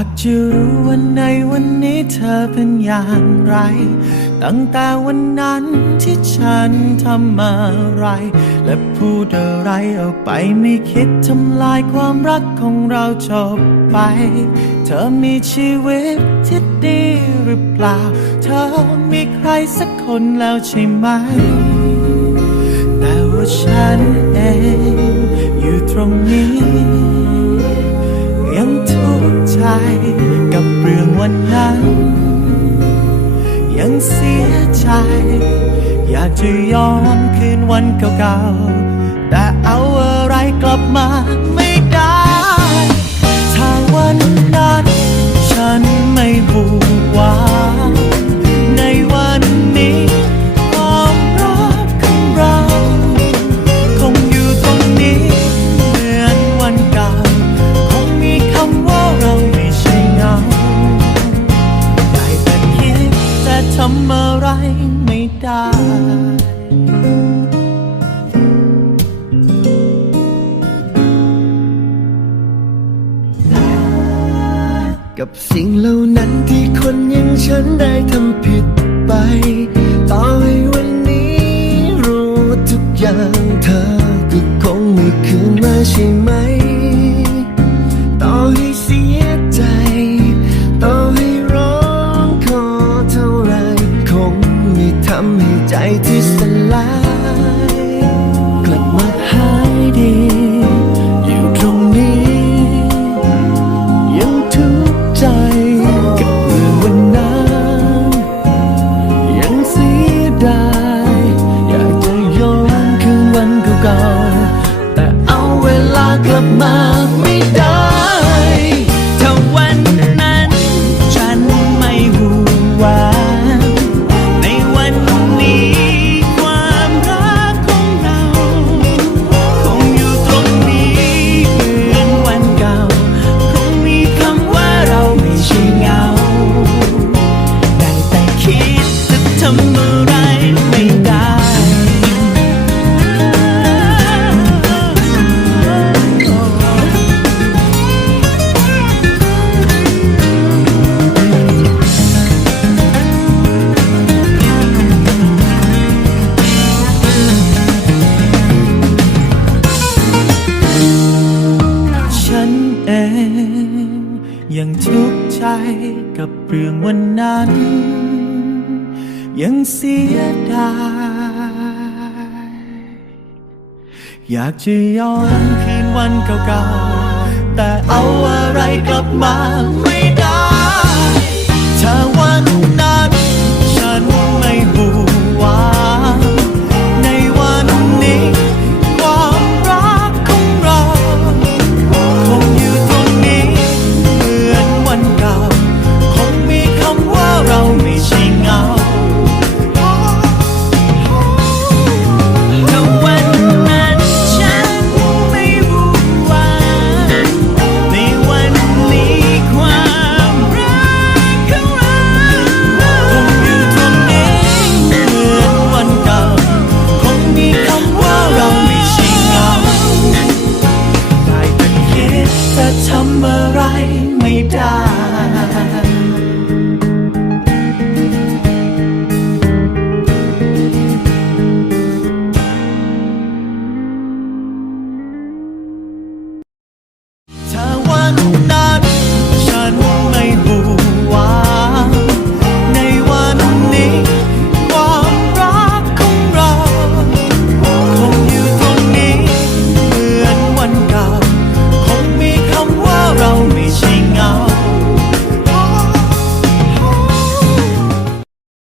ากจะรู้ว่าในวันนี้เธอเป็นอย่างไร ตั้งแต่วันนั้นที่ฉันทำอะไร และพูดอะไรออกไปไม่คิดทำลายความรักของเราจบไป เธอมีชีวิตที่ดีหรือเปล่า เธอมีใครสักคนแล้วใช่ไหม แต่ว่าฉันเองอยู่ตรงนี้ กับเรื่องวันนั้น ยังเสียใจ อยากจะย้อนคืนวันเก่าๆ แต่เอาอะไรกลับมาไม่ได้ ถ้าวันนั้น ฉันไม่บู กับสิ่งเหล่านั้นที่คนอย่างฉันได้ทำผิดไป ต่อให้วันนี้รู้ทุกอย่างเธอก็คงไม่คืนมาใช่ไหม ยังทุกข์ใจกับเรื่องวันนั้น ยังเสียดาย อยากจะย้อนคืนวันเก่าๆ แต่เอาอะไรกลับมาไม่ ไรไม่ได้